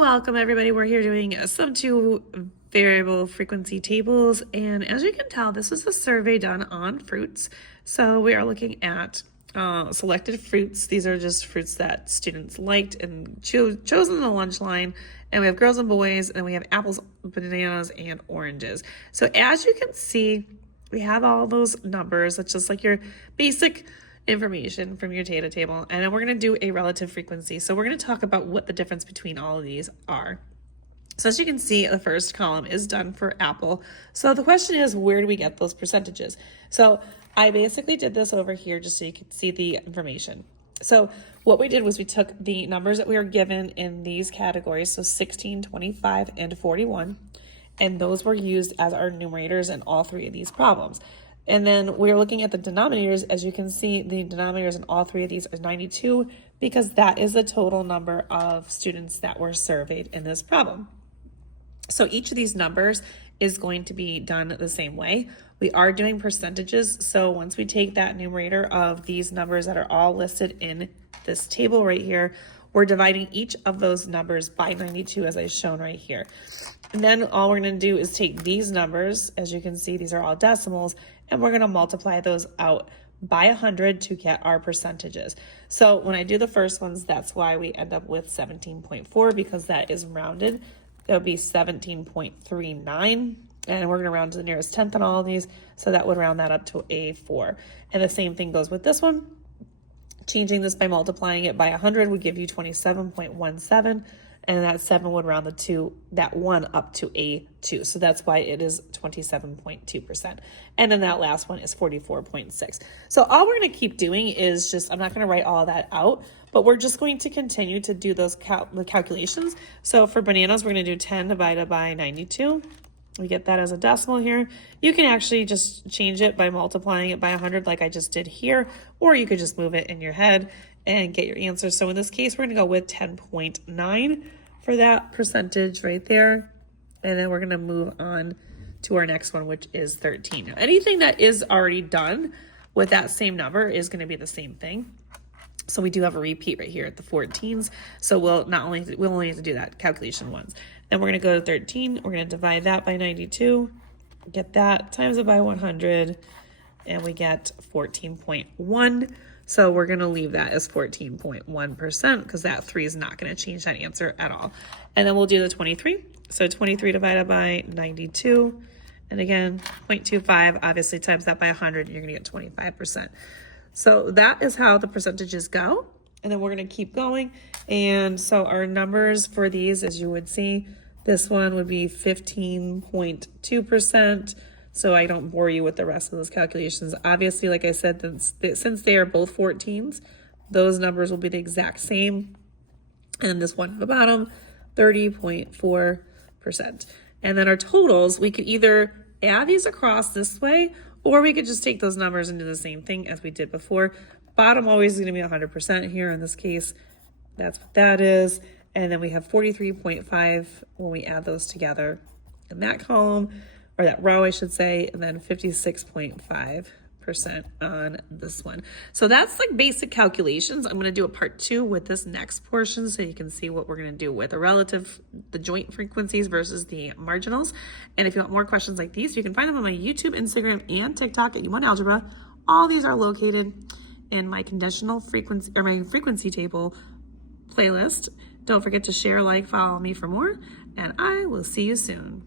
Welcome everybody. We're here doing sum two variable frequency tables, and as you can tell, this is a survey done on fruits. So we are looking at selected fruits. These are just fruits that students liked and chosen in the lunch line. And we have girls and boys, and we have apples, bananas, and oranges. So as you can see, we have all those numbers. That's just like your basic information from your data table, and then we're going to do a relative frequency. So we're going to talk about what the difference between all of these are. So as you can see, the first column is done for apple. So the question is, where do we get those percentages? So I basically did this over here just so you could see the information. So what we did was we took the numbers that we were given in these categories, so 16, 25, and 41, and those were used as our numerators in all three of these problems. And then we're looking at the denominators. As you can see, the denominators in all three of these are 92 because that is the total number of students that were surveyed in this problem. So each of these numbers is going to be done the same way. We are doing percentages. So once we take that numerator of these numbers that are all listed in this table right here, we're dividing each of those numbers by 92 as I've shown right here. And then all we're going to do is take these numbers, as you can see, these are all decimals, and we're going to multiply those out by 100 to get our percentages. So when I do the first ones, that's why we end up with 17.4 because that is rounded. That would be 17.39, and we're going to round to the nearest tenth on all of these, so that would round that up to a 4. And the same thing goes with this one. Changing this by multiplying it by 100 would give you 27.17, and that 7 would round that 1 up to a 2. So that's why it is 27.2%. And then that last one is 44.6. So all we're going to keep doing is just, I'm not going to write all that out, but we're just going to continue to do those calculations. So for bananas, we're going to do 10 divided by 92. We get that as a decimal here. You can actually just change it by multiplying it by 100 like I just did here, or you could just move it in your head and get your answer. So in this case, we're going to go with 10.9 for that percentage right there. And then we're going to move on to our next one, which is 13. Now, anything that is already done with that same number is going to be the same thing. So we do have a repeat right here at the 14s. So we'll only have to do that calculation once. Then we're going to go to 13. We're going to divide that by 92, get that, times it by 100, and we get 14.1. So we're going to leave that as 14.1% because that 3 is not going to change that answer at all. And then we'll do the 23. So 23 divided by 92, and again, 0.25, obviously times that by 100, and you're going to get 25%. So that is how the percentages go. And then we're going to keep going. And so our numbers for these, as you would see, this one would be 15.2%. So I don't bore you with the rest of those calculations. Obviously, like I said, since they are both 14s, those numbers will be the exact same. And this one at the bottom, 30.4%. And then our totals, we could either add these across this way, or we could just take those numbers and do the same thing as we did before. Bottom always is going to be 100% here in this case. That's what that is. And then we have 43.5 when we add those together in that column, or that row, I should say, and then 56.5% on this one. So that's like basic calculations. I'm going to do a part 2 with this next portion so you can see what we're going to do with the joint frequencies versus the marginals. And if you want more questions like these, you can find them on my YouTube, Instagram, and TikTok at U1 Algebra. All these are located in my conditional frequency, or my frequency table playlist. Don't forget to share, like, follow me for more, and I will see you soon.